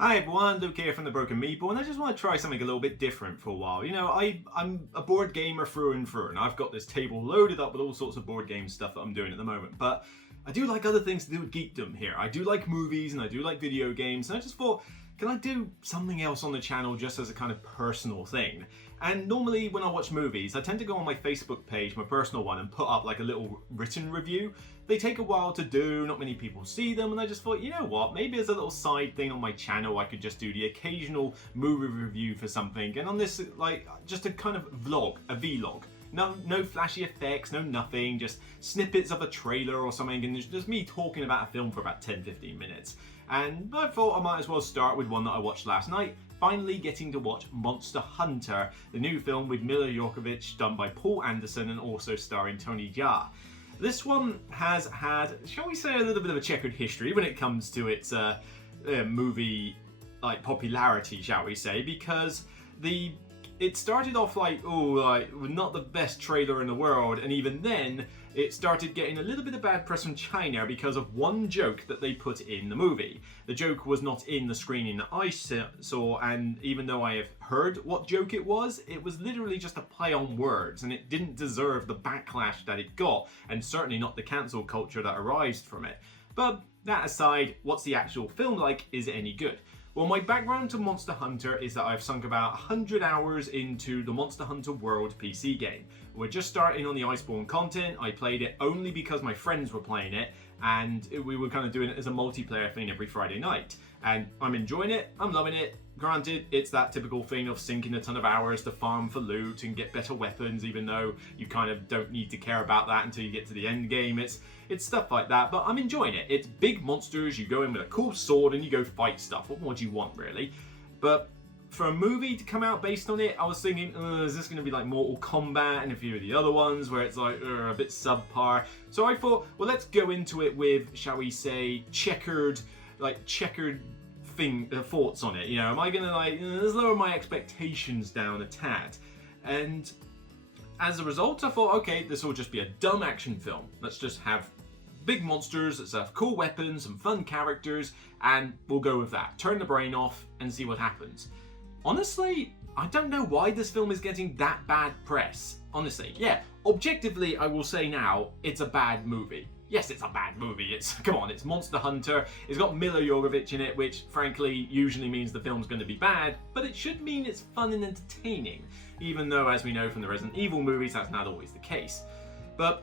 Hi everyone, Luke here from the Broken Meeple, and I just want to try something a little bit different for a while. You know, I'm a board gamer through and through, and I've got this table loaded up with all sorts of board game stuff that I'm doing at the moment, but I do like other things to do with geekdom here. I do like movies, and I do like video games, and I just thought, can I do something else on the channel just as a kind of personal thing? And normally when I watch movies, I tend to go on my Facebook page, my personal one, and put up like a little written review. They take a while to do, not many people see them, and I just thought, you know what, maybe as a little side thing on my channel, I could just do the occasional movie review for something, and on this, like, just a kind of vlog, a vlog. No flashy effects, no nothing, just snippets of a trailer or something, and it's just me talking about a film for about 10-15 minutes. And I thought I might as well start with one that I watched last night, finally getting to watch Monster Hunter, the new film with Milla Jovovich, done by Paul Anderson and also starring Tony Jaa. This one has had, shall we say, a little bit of a checkered history when it comes to its movie popularity, shall we say, because it started off like not the best trailer in the world, and even then it started getting a little bit of bad press from China because of one joke that they put in the movie. The joke was not in the screening that I saw, and even though I have heard what joke it was literally just a play on words, and it didn't deserve the backlash that it got, and certainly not the cancel culture that arises from it. But that aside, what's the actual film like? Is it any good? Well, my background to Monster Hunter is that I've sunk about 100 hours into the Monster Hunter World PC game. We're just starting on the Iceborne content. I played it only because my friends were playing it, and we were kind of doing it as a multiplayer thing every Friday night. And I'm enjoying it, I'm loving it. Granted, it's that typical thing of sinking a ton of hours to farm for loot and get better weapons, even though you kind of don't need to care about that until you get to the end game. It's stuff like that, but I'm enjoying it. It's big monsters, you go in with a cool sword and you go fight stuff. What more do you want, really? But for a movie to come out based on it, I was thinking, is this going to be like Mortal Kombat and a few of the other ones where it's like a bit subpar? So I thought, well, let's go into it with, shall we say, checkered thoughts on it. You know, am I gonna let's lower my expectations down a tad? And as a result, I thought, okay, this will just be a dumb action film. Let's just have big monsters, let's have cool weapons, some fun characters, and we'll go with that. Turn the brain off and see what happens. Honestly, I don't know why this film is getting that bad press. Honestly, yeah, objectively, I will say now, it's a bad movie. Yes, it's a bad movie. It's Monster Hunter. It's got Milla Jovovich in it, which frankly usually means the film's going to be bad, but it should mean it's fun and entertaining, even though, as we know from the Resident Evil movies, that's not always the case. But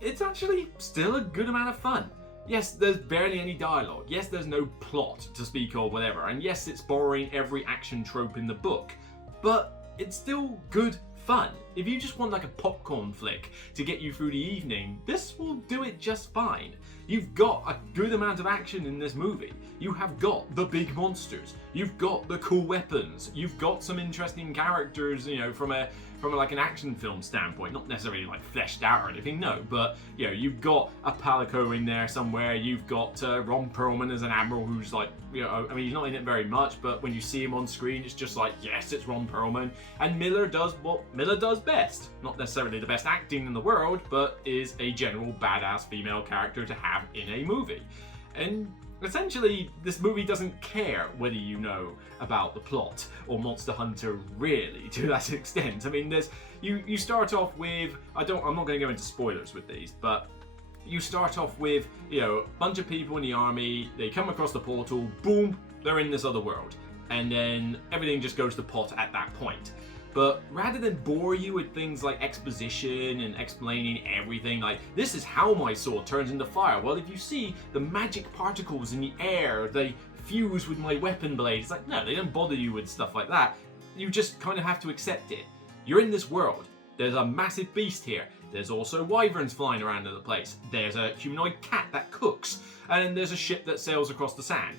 it's actually still a good amount of fun. Yes, there's barely any dialogue. Yes, there's no plot to speak of, whatever. And yes, it's borrowing every action trope in the book, but it's still good fun. If you just want like a popcorn flick to get you through the evening, this will do it just fine. You've got a good amount of action in this movie. You have got the big monsters. You've got the cool weapons. You've got some interesting characters, you know, from like an action film standpoint, not necessarily like fleshed out or anything, no, but you know, you've got a Palico in there somewhere. You've got Ron Perlman as an admiral who's like, you know, I mean, he's not in it very much, but when you see him on screen, it's just like, yes, it's Ron Perlman. And Miller does what Miller does best. Not necessarily the best acting in the world, but is a general badass female character to have in a movie. And essentially, this movie doesn't care whether you know about the plot or Monster Hunter, really, to that extent. I mean, you start off with, I'm not going to go into spoilers with these, but you start off with, you know, a bunch of people in the army, they come across the portal, boom, they're in this other world. And then everything just goes to pot at that point. But rather than bore you with things like exposition and explaining everything, like, this is how my sword turns into fire. Well, if you see the magic particles in the air, they fuse with my weapon blade. It's like, no, they don't bother you with stuff like that. You just kind of have to accept it. You're in this world. There's a massive beast here. There's also wyverns flying around in the place. There's a humanoid cat that cooks. And there's a ship that sails across the sand.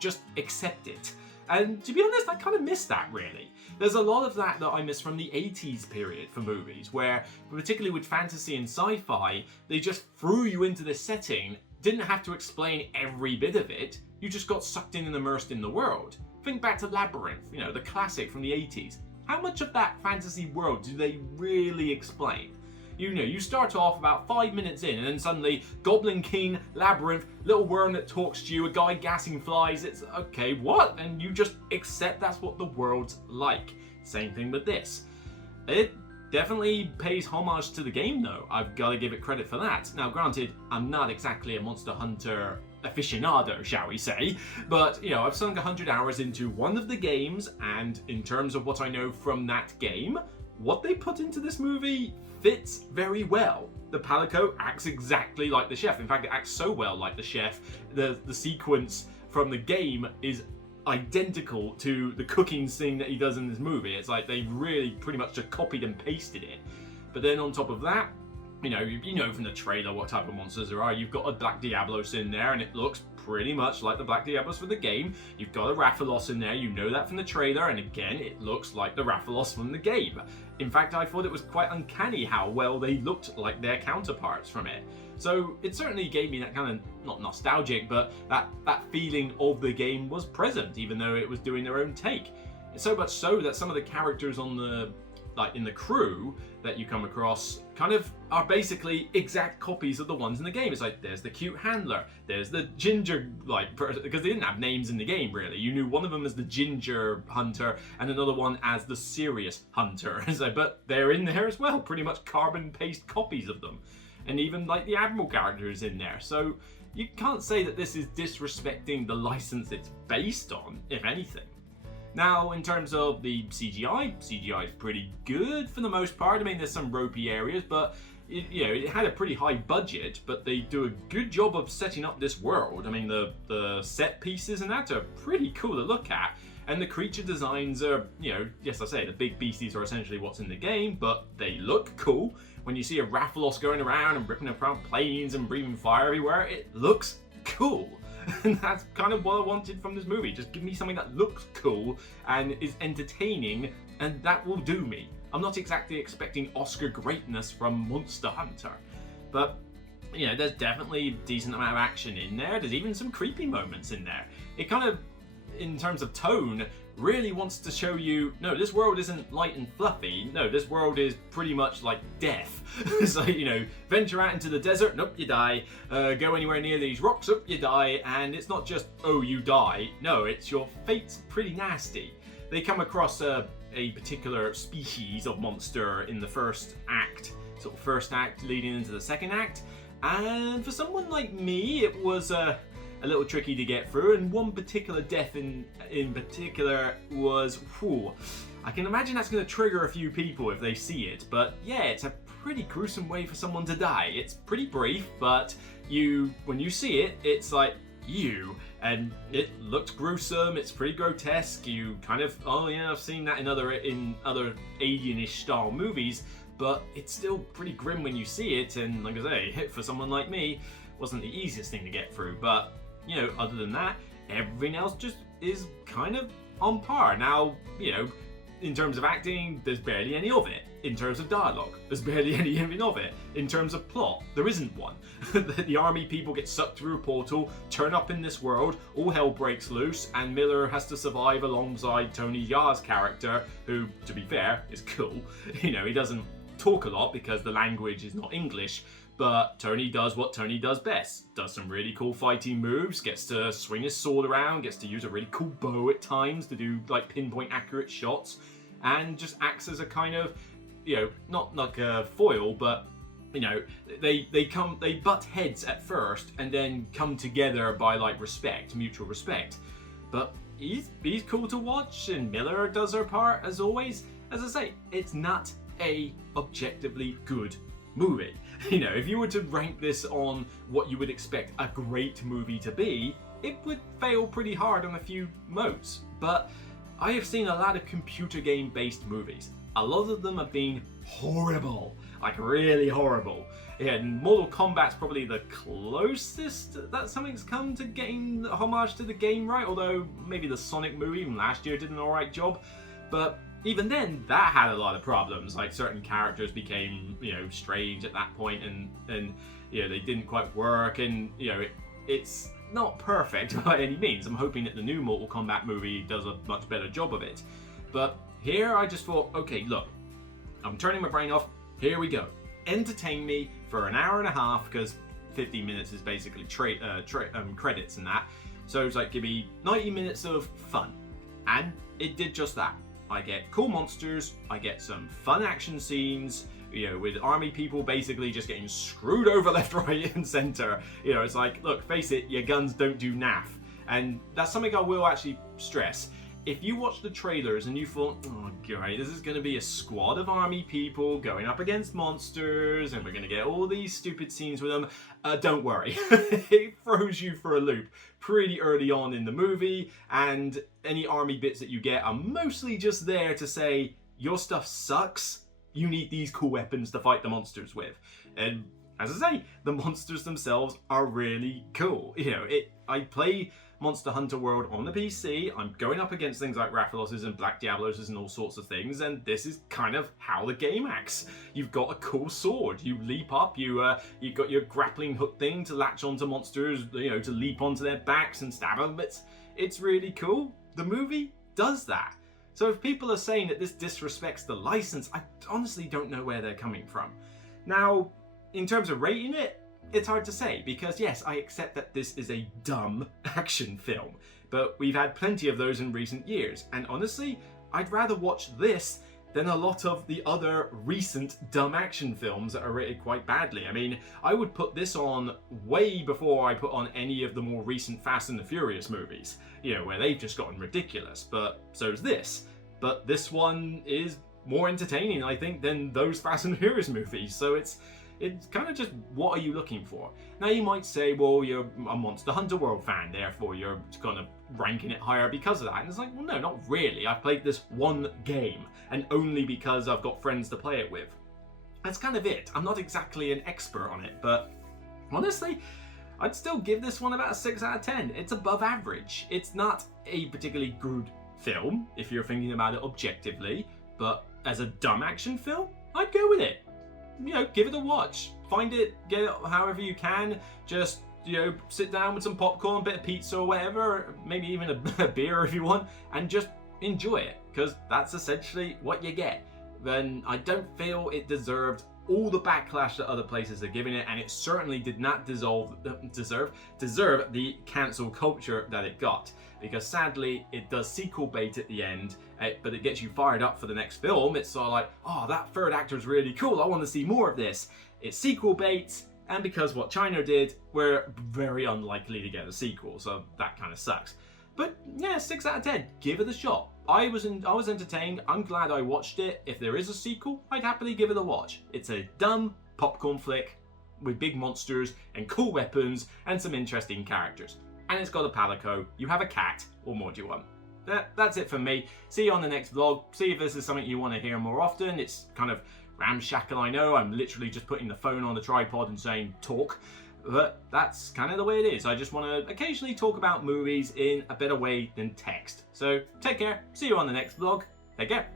Just accept it. And to be honest, I kind of miss that, really. There's a lot of that I miss from the 80s period for movies, where, particularly with fantasy and sci-fi, they just threw you into this setting, didn't have to explain every bit of it, you just got sucked in and immersed in the world. Think back to Labyrinth, you know, the classic from the 80s. How much of that fantasy world do they really explain? You start off about 5 minutes in, and then suddenly Goblin King, Labyrinth, little worm that talks to you, a guy gassing flies. It's okay, what? And you just accept that's what the world's like. Same thing with this. It definitely pays homage to the game, though. I've got to give it credit for that. Now, granted, I'm not exactly a Monster Hunter aficionado, shall we say, but I've sunk 100 hours into one of the games, and in terms of what I know from that game, what they put into this movie fits very well. The Palico acts exactly like the chef. In fact, it acts so well like the chef. The sequence from the game is identical to the cooking scene that he does in this movie. It's like they really pretty much just copied and pasted it. But then on top of that, you know from the trailer what type of monsters there are. You've got a Black Diablos in there, and it looks pretty much like the Black Diablos for the game. You've got a Rathalos in there, you know that from the trailer, and again, it looks like the Rathalos from the game. In fact, I thought it was quite uncanny how well they looked like their counterparts from it. So it certainly gave me that kind of, not nostalgic, but that feeling of the game was present, even though it was doing their own take. So much so that some of the characters in the crew that you come across kind of are basically exact copies of the ones in the game. It's like, there's the cute handler, there's the ginger, because they didn't have names in the game really. You knew one of them as the ginger hunter and another one as the serious hunter. But they're in there as well, pretty much carbon paste copies of them. And even the Admiral character is in there. So you can't say that this is disrespecting the license it's based on, if anything. Now, in terms of the CGI is pretty good for the most part. I mean, there's some ropey areas, but it had a pretty high budget, but they do a good job of setting up this world. I mean, the set pieces and that are pretty cool to look at. And the creature designs are, yes, I say, the big beasties are essentially what's in the game, but they look cool. When you see a Rathalos going around and ripping apart planes and breathing fire everywhere, it looks cool. And that's kind of what I wanted from this movie. Just give me something that looks cool and is entertaining, and that will do me. I'm not exactly expecting Oscar greatness from Monster Hunter, but there's definitely a decent amount of action in there. There's even some creepy moments in there. It kind of, in terms of tone, really wants to show you, no, this world isn't light and fluffy. No, this world is pretty much like death. So, venture out into the desert, nope, you die. Go anywhere near these rocks, up, you die. And it's not just, oh, you die. No, it's your fate's pretty nasty. They come across a particular species of monster in the first act, leading into the second act. And for someone like me, it was a little tricky to get through, and one particular death in particular was, I can imagine that's going to trigger a few people if they see it, but yeah, it's a pretty gruesome way for someone to die. It's pretty brief, but when you see it, it's like, and it looks gruesome, it's pretty grotesque. You kind of, oh yeah, I've seen that in other alien-ish style movies, but it's still pretty grim when you see it, and like I say, for someone like me, wasn't the easiest thing to get through, but other than that, everything else just is kind of on par. Now, in terms of acting, there's barely any of it. In terms of dialogue, there's barely any of it. In terms of plot, there isn't one. The army people get sucked through a portal, turn up in this world, all hell breaks loose, and Miller has to survive alongside Tony Jaa's character, who, to be fair, is cool. He doesn't talk a lot because the language is not English, but Tony does what Tony does best. Does some really cool fighting moves, gets to swing his sword around, gets to use a really cool bow at times to do pinpoint accurate shots, and just acts as a kind of, not like a foil, but they butt heads at first and then come together by mutual respect. But he's cool to watch, and Miller does her part as always. As I say, it's not a objectively good movie. If you were to rank this on what you would expect a great movie to be, it would fail pretty hard on a few notes. But I have seen a lot of computer game based movies. A lot of them have been horrible, really horrible. And Mortal Kombat's probably the closest that something's come to getting homage to the game right, although maybe the Sonic movie from last year did an alright job. But even then, that had a lot of problems. Certain characters became, strange at that point, and they didn't quite work, and it's not perfect by any means. I'm hoping that the new Mortal Kombat movie does a much better job of it. But here, I just thought, okay, look, I'm turning my brain off. Here we go. entertain me for an hour and a half, because 15 minutes is basically credits and that. So it's like, give me 90 minutes of fun. And it did just that. I get cool monsters, I get some fun action scenes, with army people basically just getting screwed over left, right, and center. It's like, look, face it, your guns don't do naff. And that's something I will actually stress. If you watch the trailers and you thought, oh great, this is going to be a squad of army people going up against monsters and we're going to get all these stupid scenes with them, don't worry. It throws you for a loop pretty early on in the movie, and any army bits that you get are mostly just there to say, your stuff sucks, you need these cool weapons to fight the monsters with. And as I say, the monsters themselves are really cool. I play Monster Hunter World on the PC, I'm going up against things like Rathaloses and Black Diablos and all sorts of things, and this is kind of how the game acts. You've got a cool sword, you leap up, you've got your grappling hook thing to latch onto monsters, to leap onto their backs and stab them. It's really cool. The movie does that. So if people are saying that this disrespects the license, I honestly don't know where they're coming from. Now, in terms of rating it, it's hard to say, because yes, I accept that this is a dumb action film, but we've had plenty of those in recent years, and honestly, I'd rather watch this than a lot of the other recent dumb action films that are rated quite badly. I mean, I would put this on way before I put on any of the more recent Fast and the Furious movies, where they've just gotten ridiculous, but so's this. But this one is more entertaining, I think, than those Fast and Furious movies, so it's kind of just, what are you looking for? Now you might say, well, you're a Monster Hunter World fan, therefore you're kind of ranking it higher because of that. And it's like, well, no, not really. I've played this one game, and only because I've got friends to play it with. That's kind of it. I'm not exactly an expert on it, but honestly, I'd still give this one about a 6 out of 10. It's above average. It's not a particularly good film, if you're thinking about it objectively, but as a dumb action film, I'd go with it. Give it a watch. Find it, get it however you can. Just, sit down with some popcorn, bit of pizza or whatever, maybe even a beer if you want, and just enjoy it, because that's essentially what you get. Then I don't feel it deserved all the backlash that other places are giving it, and it certainly did not deserve the cancel culture that it got. Because sadly, it does sequel bait at the end, but it gets you fired up for the next film. It's sort of like, oh, that third actor is really cool, I want to see more of this. It's sequel bait, and because what China did, we're very unlikely to get a sequel, so that kind of sucks. But yeah, 6 out of 10, give it a shot. I was entertained, I'm glad I watched it. If there is a sequel, I'd happily give it a watch. It's a dumb popcorn flick with big monsters and cool weapons and some interesting characters. And it's got a palico, you have a cat, what more do you want? That's it for me. See you on the next vlog. See if this is something you want to hear more often. It's kind of ramshackle, I know. I'm literally just putting the phone on the tripod and saying talk. But that's kind of the way it is. I just want to occasionally talk about movies in a better way than text. So take care. See you on the next vlog. Take care.